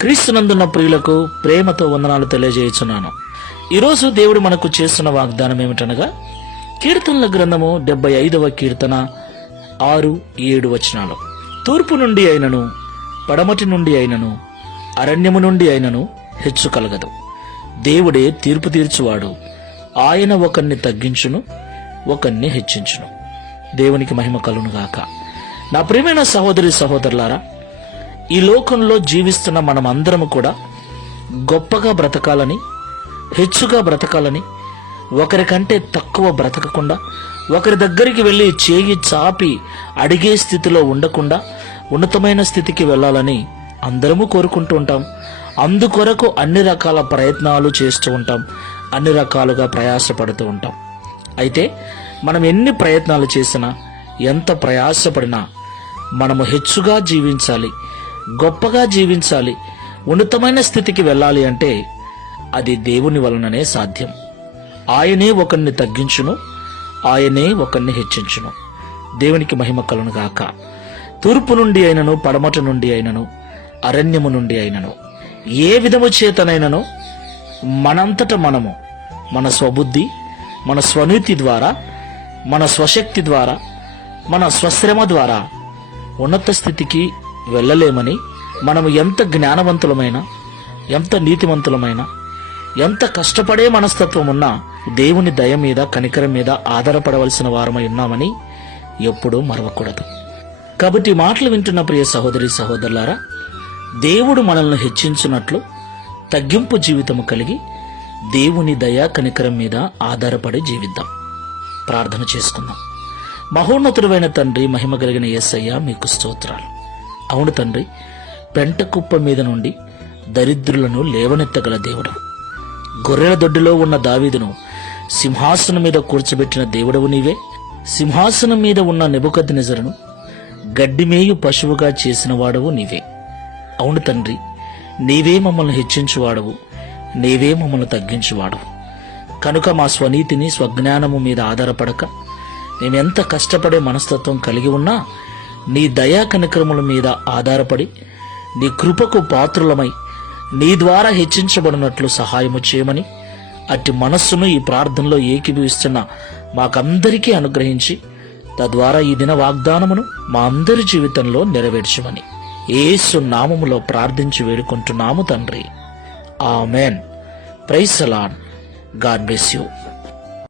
క్రీస్తునందున్న ప్రియులకు ప్రేమతో వందనాలు తెలియజేయుచున్నాను. ఈరోజు దేవుడు మనకు చేస్తున్న వాగ్దానం ఏమిటనగా, కీర్తనల గ్రంథము 75వ కీర్తన 6-7 వచనాలు. తూర్పు నుండి అయినను, పడమటి నుండి అయినను, అరణ్యము నుండి అయినను హెచ్చు కలగదు. దేవుడే తీర్పు తీర్చువాడు. ఆయన ఒకరిని తగ్గించును, ఒకరిని హెచ్చించును. దేవునికి మహిమ కలుగునుగాక. నా ప్రియమైన సహోదరి సహోదరులారా, ఈ లోకంలో జీవిస్తున్న మనమందరము కూడా గొప్పగా బ్రతకాలని, హెచ్చుగా బ్రతకాలని, ఒకరికంటే తక్కువ బ్రతకకుండా, ఒకరి దగ్గరికి వెళ్ళి చేయి చాపి అడిగే స్థితిలో ఉండకుండా ఉన్నతమైన స్థితికి వెళ్ళాలని అందరము కోరుకుంటూ ఉంటాం. అందుకొరకు అన్ని రకాల ప్రయత్నాలు చేస్తూ ఉంటాం, అన్ని రకాలుగా ప్రయాసపడుతూ ఉంటాం. అయితే మనం ఎన్ని ప్రయత్నాలు చేసినా, ఎంత ప్రయాసపడినా మనము హెచ్చుగా జీవించాలి, గొప్పగా జీవించాలి, ఉన్నతమైన స్థితికి వెళ్ళాలి అంటే అది దేవుని వలననే సాధ్యం. ఆయనే ఒకరిని తగ్గించును, ఆయనే ఒకరిని హెచ్చించును. దేవునికి మహిమ కలుగునుగాక. తూర్పు నుండి అయినను, పడమటి నుండి అయినను, అరణ్యము నుండి అయినను, ఏ విధము చేతనైనను మనంతట మనము మన స్వబుద్ధి, మన స్వనీతి ద్వారా, మన స్వశక్తి ద్వారా, మన స్వశ్రమ ద్వారా ఉన్నత స్థితికి వెళ్ళలేమని, మనము ఎంత జ్ఞానవంతులమైనా, ఎంత నీతిమంతులమైనా, ఎంత కష్టపడే మనస్తత్వం ఉన్నా దేవుని దయ మీద, కనికరం మీద ఆధారపడవలసిన వారమై ఉన్నామని ఎప్పుడూ మరవకూడదు. కాబట్టి మాటలు వింటున్న ప్రియ సహోదరి సహోదరులారా, దేవుడు మనల్ని హెచ్చించినట్లు తగ్గింపు జీవితము కలిగి దేవుని దయ కనికరం మీద ఆధారపడి జీవిద్దాం. ప్రార్థన చేసుకుందాం. మహోన్నతుడైన తండ్రి, మహిమ కలిగిన యేసయ్య, మీకు స్తోత్రాలు. అవును తండ్రి, పెంట కుప్ప మీద నుండి దరిద్రులను లేవనెత్తగల దేవుడు. గొర్రెల దొడ్డిలో ఉన్న దావీదును సింహాసనం మీద కూర్చోబెట్టిన దేవుడవు నీవే. సింహాసనం మీద ఉన్న నెబుకద్నెజరును గడ్డిమేయు పశువుగా చేసిన వాడవు నీవే. అవును తండ్రి, నీవే మమ్మల్ని హెచ్చించువాడవు, నీవే మమ్మల్ని తగ్గించువాడవు. కనుక మా స్వనీతిని, స్వజ్ఞానము మీద ఆధారపడక, మేమెంత కష్టపడే మనస్తత్వం కలిగి ఉన్నా నీ దయా కనికరముల మీద ఆధారపడి నీ కృపకు పాత్రులమై నీ ద్వారా హెచ్చించబడినట్లు సహాయము చేయమని, అట్టి మనస్సును ఈ ప్రార్థనలో ఏకీభవిస్తున్న మాకందరికీ అనుగ్రహించి, తద్వారా ఈ దిన వాగ్దానమును మా అందరి జీవితంలో నెరవేర్చమని యేసు నామములో ప్రార్థించి వేడుకుంటున్నాము తండ్రి. Amen. Praise the Lord. God bless you.